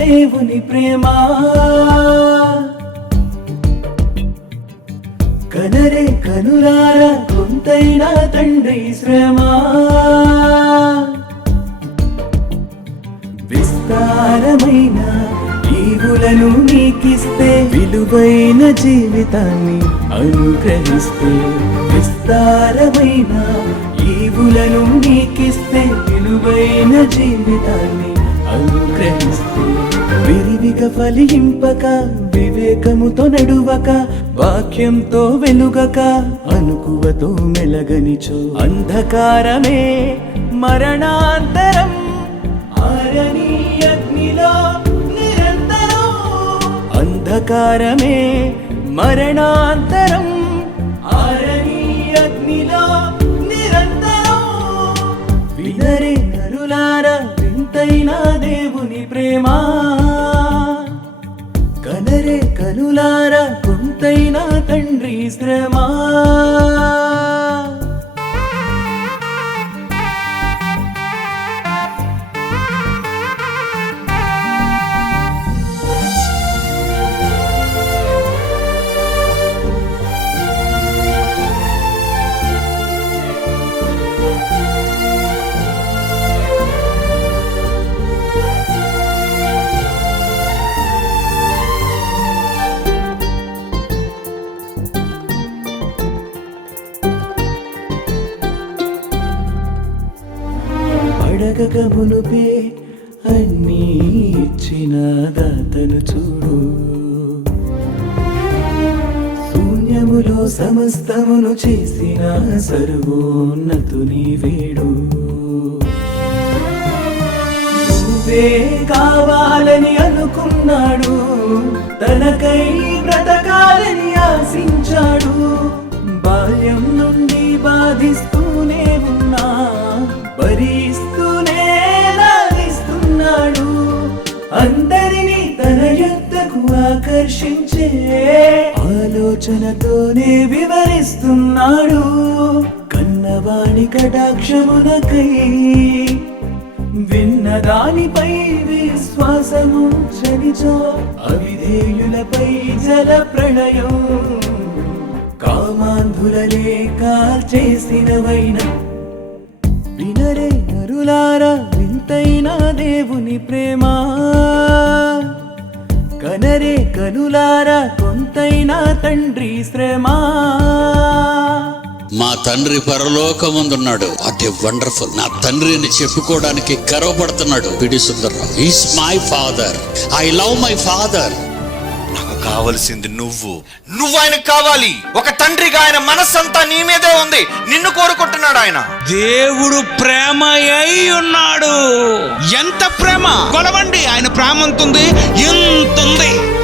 దేవుని ప్రేమ. కనరే కనులార కొంతైనా తండ్రి శ్రమ. విస్తారమైన జీవులను నీకిస్తే విలువైన జీవితాన్ని అనుగ్రహిస్తే విస్తారమైన జీవులను నీకిస్తే విలువైన జీవితాన్ని అనుగ్రహిస్తే. విరివిగా ఫలింపక వివేకముతో నడువక వాక్యంతో వెలుగక అనుకువతో మెలగనిచో. అంధకారమే మరణాంతరం ఆరని అగ్నిలో నిరంతరం. అంధకారమే మరణాంతరం ఆరని అగ్నిలో నిరంతరం. వినరే ఎంతైనా దేవుని ప్రేమ. కనరే కనులారా కొంతైనా తండ్రి శ్రమా. అడగక మునుపే అన్నీ ఇచ్చిన దాతను చూడు. శూన్యములో సమస్తమును చేసిన సర్వోన్నతుని వేడు. నువ్వే కావాలని అనుకున్నాడు తనకై బ్రతకాలని ఆశించాడు. ఆకర్షించే ఆలోచనతోనే వివరిస్తున్నాడు కన్నవాణి కటాక్షమునకై విన్న దానిపై విశ్వాసము చనిచో అవిధేయులపై జల ప్రళయం కామాంధులనే కాల్చేసినవైన వినరే నరులారా వింతైన దేవుని ప్రేమ. కనరే కనులారా కొంతైనా తండ్రి శ్రమ. మా తండ్రి పరలోకముందున్నాడు. What a wonderful. నా తండ్రి అని చెప్పుకోవడానికి గర్వపడుతున్నాడు. PD Sundarrao is my father I love my father కావలసింది నువ్వు. నువ్వు ఆయనకు కావాలి. ఒక తండ్రిగా ఆయన మనస్సంతా నీ మీదే ఉంది. నిన్ను కోరుకుంటున్నాడు ఆయన. దేవుడు ప్రేమ అయి ఉన్నాడు. ఎంత ప్రేమ? కొలవండి ఆయన ప్రేమ ఎంతుంది? ఎంతుంది?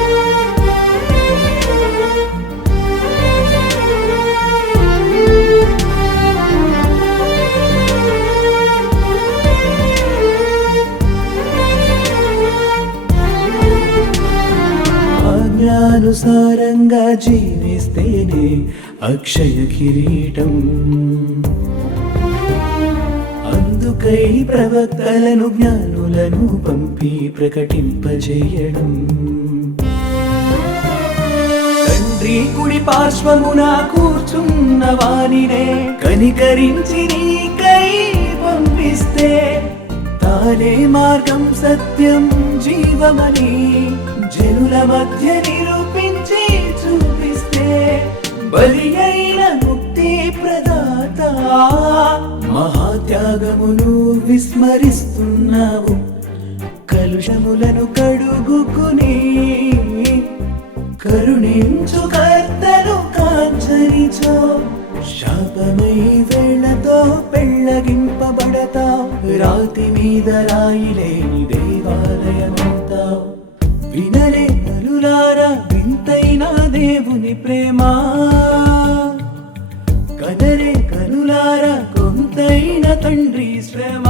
ఆజ్ఞానుసారంగా జీవిస్తేనే అక్షయ కిరీటం. అందుకై ప్రవక్తలను జ్ఞానులను పంపి ప్రకటింపజేయడం. తండ్రి కుడి పార్శ్వమున కూర్చున్న వానినే కనికరించి నీకై పంపిస్తే అనే మార్గం సత్యం జీవమని జనుల మధ్య నిరూపించి చూపిస్తే బలి అయిన ముక్తి ప్రదాత. మహాత్యాగమును విస్మరిస్తున్నావు కలుషములను కడుగుకుని కరుణించు కర్తను కాంచరిచో శాపమై రాతి మీద రాయిలేని దేవాలయమవుతావు వినలే నలులారా వింతైన దేవుని ప్రేమ. కనరే కనులారా కొంతైన తండ్రి శ్రమ.